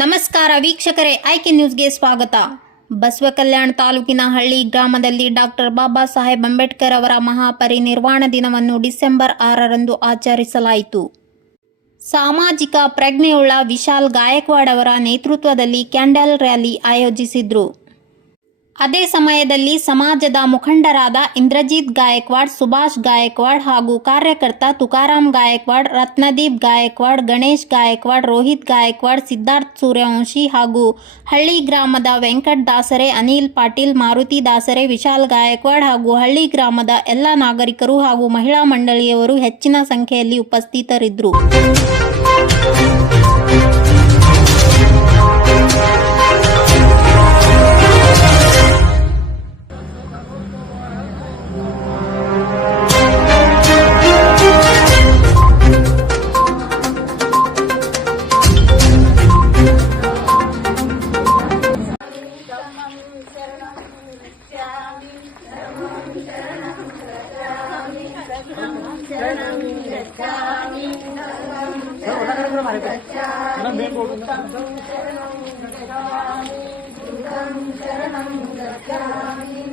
ನಮಸ್ಕಾರ ವೀಕ್ಷಕರೇ, ಆಯ್ಕೆ ನ್ಯೂಸ್ಗೆ ಸ್ವಾಗತ. ಬಸವಕಲ್ಯಾಣ ತಾಲೂಕಿನ ಹಳ್ಳಿ ಗ್ರಾಮದಲ್ಲಿ ಡಾಕ್ಟರ್ ಬಾಬಾ ಸಾಹೇಬ್ ಅಂಬೇಡ್ಕರ್ ಅವರ ಮಹಾಪರಿನಿರ್ವಾಣ ದಿನವನ್ನು ಡಿಸೆಂಬರ್ 6ರಂದು ಆಚರಿಸಲಾಯಿತು. ಸಾಮಾಜಿಕ ಪ್ರಜ್ಞೆಯುಳ್ಳ ವಿಶಾಲ್ ಗಾಯಕ್ವಾಡ್ ಅವರ ನೇತೃತ್ವದಲ್ಲಿ ಕ್ಯಾಂಡಲ್ ರ್ಯಾಲಿ ಆಯೋಜಿಸಿದ್ರು. ಅದೇ ಸಮಯದಲ್ಲಿ ಸಮಾಜದ ಮುಖಂಡರಾದ ಇಂದ್ರಜಿತ್ ಗಾಯಕ್ವಾಡ್, ಸುಭಾಷ್ ಗಾಯಕ್ವಾಡ್ ಹಾಗೂ ಕಾರ್ಯಕರ್ತ ತುಕಾರಾಮ್ ಗಾಯಕ್ವಾಡ್, ರತ್ನದೀಪ್ ಗಾಯಕ್ವಾಡ್, ಗಣೇಶ್ ಗಾಯಕ್ವಾಡ್, ರೋಹಿತ್ ಗಾಯಕ್ವಾಡ್, ಸಿದ್ಧಾರ್ಥ್ ಸೂರ್ಯವಂಶಿ ಹಾಗೂ ಹಳ್ಳಿ ಗ್ರಾಮದ ವೆಂಕಟ್ ದಾಸರೆ, ಅನಿಲ್ ಪಾಟೀಲ್, ಮಾರುತಿ ದಾಸರೆ, ವಿಶಾಲ್ ಗಾಯಕ್ವಾಡ್ ಹಾಗೂ ಹಳ್ಳಿ ಗ್ರಾಮದ ಎಲ್ಲ ನಾಗರಿಕರು ಹಾಗೂ ಮಹಿಳಾ ಮಂಡಳಿಯವರು ಹೆಚ್ಚಿನ ಸಂಖ್ಯೆಯಲ್ಲಿ ಉಪಸ್ಥಿತರಿದ್ದರು. शरणं गच्छामि.